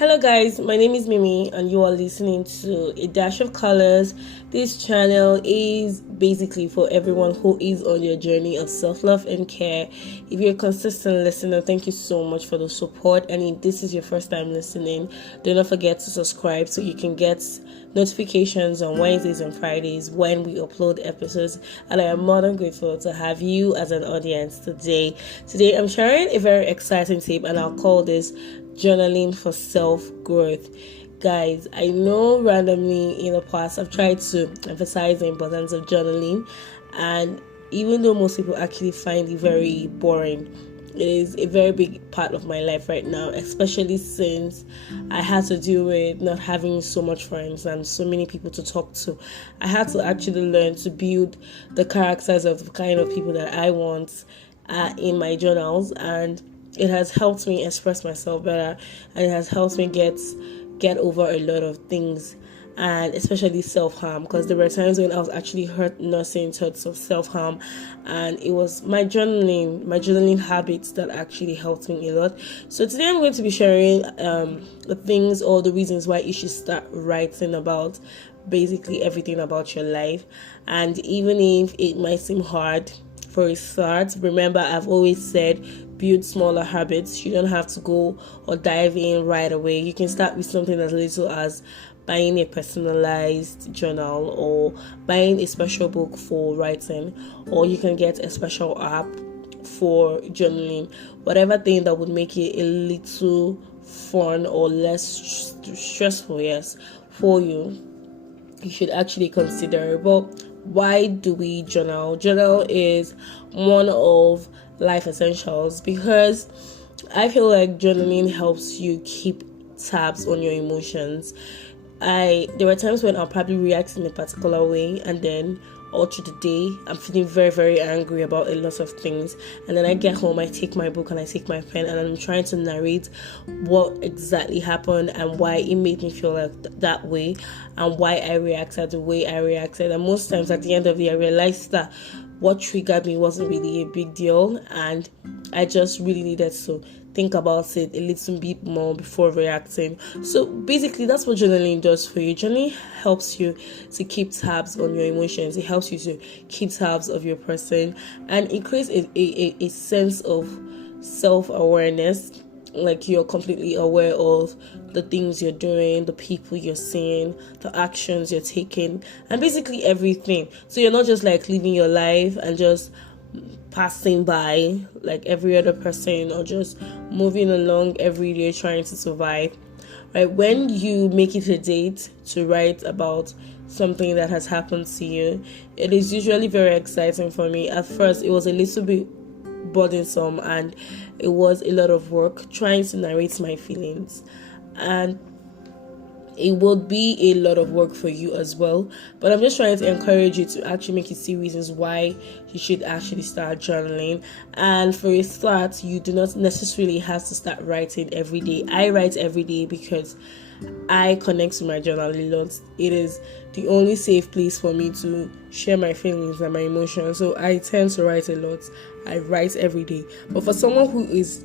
Hello guys, my name is Mimi and you are listening to A Dash of Colors. This channel is basically for everyone who is on your journey of self-love and care. If you're a consistent listener, thank you so much for the support, and if this is your first time listening, do not forget to subscribe so you can get notifications on Wednesdays and Fridays when we upload episodes. And I am more than grateful to have you as an audience today. Today I'm sharing a very exciting tip, and I'll call this journaling for self-growth. Guys, I know randomly in the past I've tried to emphasize the importance of journaling, and even though most people actually find it very boring, it is a very big part of my life right now, especially since I had to deal with not having so much friends and so many people to talk to. I had to actually learn to build the characters of the kind of people that I want in my journals, and it has helped me express myself better, and it has helped me get over a lot of things, and especially self-harm, because there were times when I was actually hurt nursing thoughts of self-harm, and it was my journaling habits that actually helped me a lot. So today I'm going to be sharing the things or the reasons why you should start writing about basically everything about your life. And even if it might seem hard for a start, remember, I've always said build smaller habits. You don't have to go or dive in right away. You can start with something as little as buying a personalized journal or buying a special book for writing, or you can get a special app for journaling. Whatever thing that would make it a little fun or less stressful, yes, for you should actually consider. But why do we journal? Journal is one of life essentials because I feel like journaling helps you keep tabs on your emotions. There were times when I'll probably react in a particular way, and then all through the day I'm feeling very, very angry about a lot of things, and then I get home, I take my book and I take my pen, and I'm trying to narrate what exactly happened and why it made me feel like that way, and why I reacted the way I reacted. And most times at the end of the day I realized that what triggered me wasn't really a big deal, and I just really needed to think about it a little bit more before reacting. So basically that's what journaling does for you. Journaling helps you to keep tabs on your emotions. It helps you to keep tabs of your person, and it creates a sense of self-awareness, like you're completely aware of the things you're doing, the people you're seeing, the actions you're taking, and basically everything. So you're not just like living your life and just passing by like every other person, or just moving along every day trying to survive. Right? When you make it a date to write about something that has happened to you, it is usually very exciting for me. At first it was a little bit burdensome, and it was a lot of work trying to narrate my feelings, and it will be a lot of work for you as well. But I'm just trying to encourage you to actually make you see reasons why you should actually start journaling. And for a start, you do not necessarily have to start writing every day. I write every day because I connect to my journal a lot. It is the only safe place for me to share my feelings and my emotions. So I tend to write a lot. I write every day. But for someone who is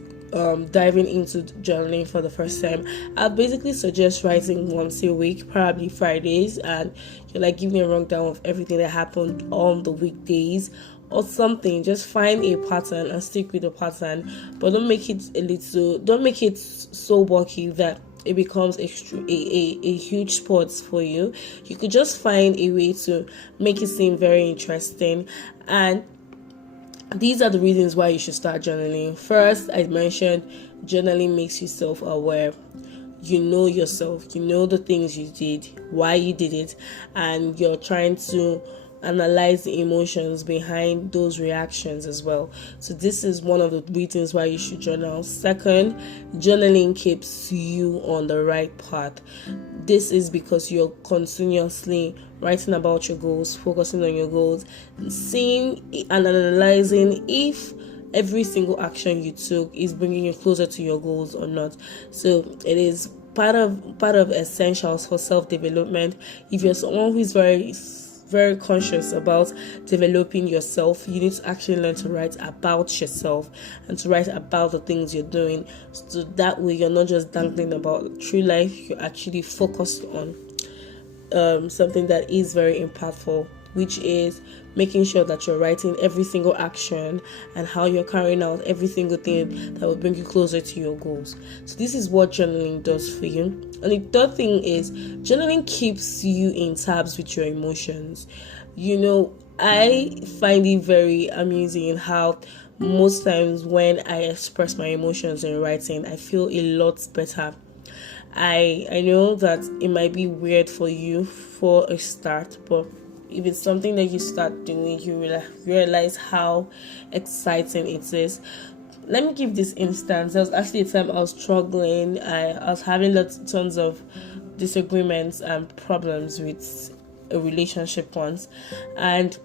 diving into journaling for the first time, I basically suggest writing once a week, probably Fridays, and you're like giving a rundown of everything that happened on the weekdays or something. Just find a pattern and stick with the pattern, but don't make it so bulky that it becomes a huge sport for you. You could just find a way to make it seem very interesting, and these are the reasons why you should start journaling. First, I mentioned journaling makes you self-aware. You know yourself, you know the things you did, why you did it, and you're trying to analyze the emotions behind those reactions as well. So this is one of the reasons why you should journal. Second, journaling keeps you on the right path. This is because you're continuously writing about your goals, focusing on your goals, seeing and analyzing if every single action you took is bringing you closer to your goals or not. So it is part of essentials for self-development. If you're someone who is very very conscious about developing yourself, you need to actually learn to write about yourself and to write about the things you're doing. So that way you're not just dangling about true life, you're actually focused on something that is very impactful, which is making sure that you're writing every single action and how you're carrying out every single thing that will bring you closer to your goals. So this is what journaling does for you. And the third thing is journaling keeps you in tabs with your emotions. I find it very amusing how most times when I express my emotions in writing, I feel a lot better. I know that it might be weird for you for a start, but if it's something that you start doing, you realize how exciting it is. Let me give this instance. There was actually a time I was struggling. I was having tons of disagreements and problems with a relationship once, and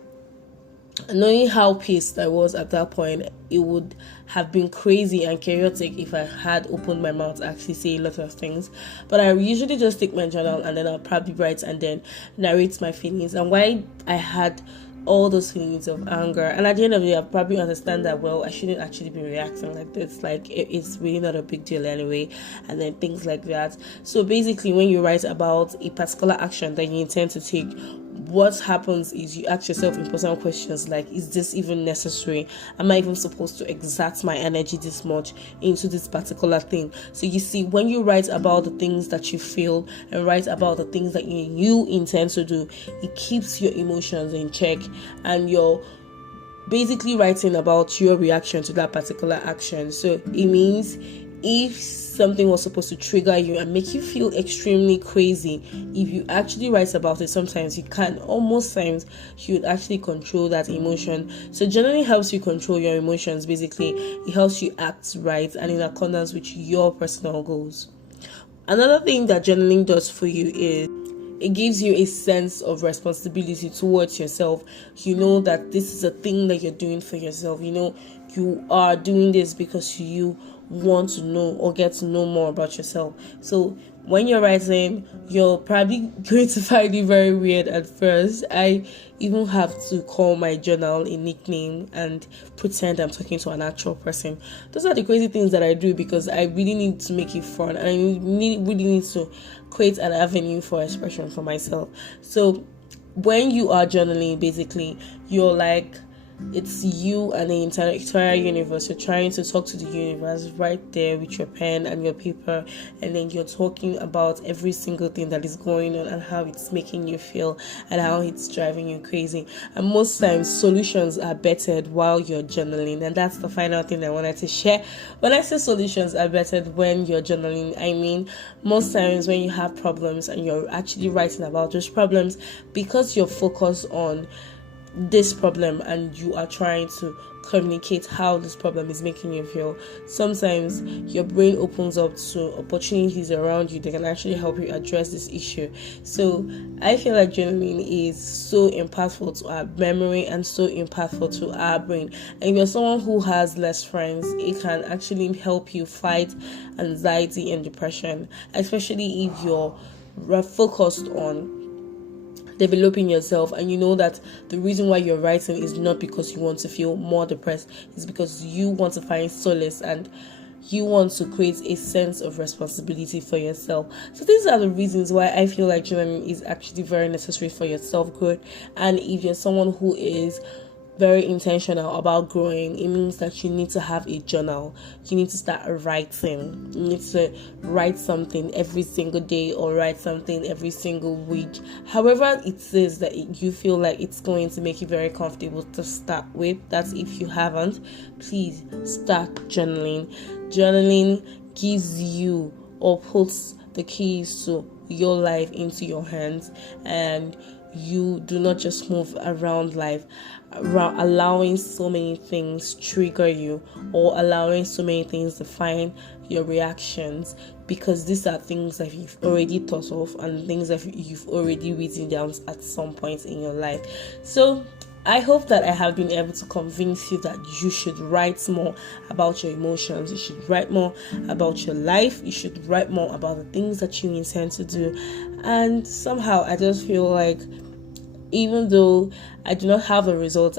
knowing how pissed I was at that point, it would have been crazy and chaotic if I had opened my mouth to actually say a lot of things. But I usually just take my journal and then I'll probably write and then narrate my feelings and why I had all those feelings of anger. And at the end of the day, I probably understand that, well, I shouldn't actually be reacting like this. Like, it's really not a big deal anyway. And then things like that. So basically, when you write about a particular action that you intend to take, what happens is you ask yourself important questions like, is this even necessary? Am I even supposed to exert my energy this much into this particular thing? So you see, when you write about the things that you feel and write about the things that you intend to do, it keeps your emotions in check, and you're basically writing about your reaction to that particular action. So it means if something was supposed to trigger you and make you feel extremely crazy, if you actually write about it, sometimes you can, almost times you would actually control that emotion. So journaling helps you control your emotions. Basically, it helps you act right and in accordance with your personal goals. Another thing that journaling does for you is it gives you a sense of responsibility towards yourself. You know that this is a thing that you're doing for yourself. You are doing this because you want to know or get to know more about yourself. So when you're writing, you're probably going to find it very weird at first. I even have to call my journal a nickname and pretend I'm talking to an actual person. Those are the crazy things that I do because I really need to make it fun, and I really need to create an avenue for expression for myself. So when you are journaling, basically, you're like, it's you and the entire universe. You're trying to talk to the universe right there with your pen and your paper, and then you're talking about every single thing that is going on and how it's making you feel and how it's driving you crazy. And most times solutions are bettered while you're journaling, and that's the final thing I wanted to share. When I say solutions are bettered when you're journaling, I mean most times when you have problems and you're actually writing about those problems, because you're focused on this problem and you are trying to communicate how this problem is making you feel, sometimes your brain opens up to opportunities around you that can actually help you address this issue. So I feel like journaling is so impactful to our memory and so impactful to our brain. And if you're someone who has less friends, it can actually help you fight anxiety and depression, especially if you're focused on developing yourself, and you know that the reason why you're writing is not because you want to feel more depressed, it's because you want to find solace and you want to create a sense of responsibility for yourself. So these are the reasons why I feel like journaling is actually very necessary for your self-growth. And if you're someone who is very intentional about growing, it means that you need to have a journal. You need to start writing. You need to write something every single day or write something every single week. However it is that you feel like it's going to make you very comfortable to start with. That's if you haven't, please start journaling. Journaling gives you or puts the keys to your life into your hands, and you do not just move around life allowing so many things trigger you or allowing so many things define your reactions, because these are things that you've already thought of and things that you've already written down at some point in your life. So I hope that I have been able to convince you that you should write more about your emotions. You should write more about your life. You should write more about the things that you intend to do. And somehow I just feel like even though I do not have the results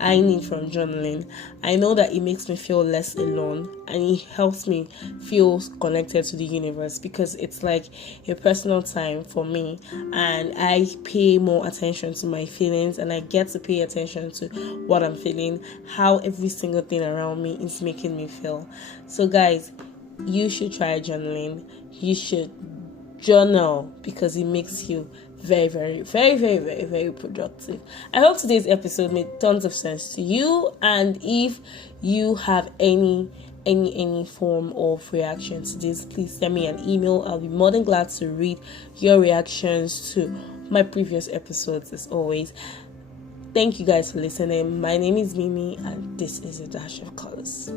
I need from journaling, I know that it makes me feel less alone, and it helps me feel connected to the universe, because it's like a personal time for me, and I pay more attention to my feelings, and I get to pay attention to what I'm feeling, how every single thing around me is making me feel. So guys, you should try journaling. You should journal, because it makes you very, very, very, very, very, very productive. I hope today's episode made tons of sense to you, and if you have any form of reaction to this, please send me an email. I'll be more than glad to read your reactions to my previous episodes, as always. Thank you guys for listening. My name is Mimi, and this is A Dash of Colors.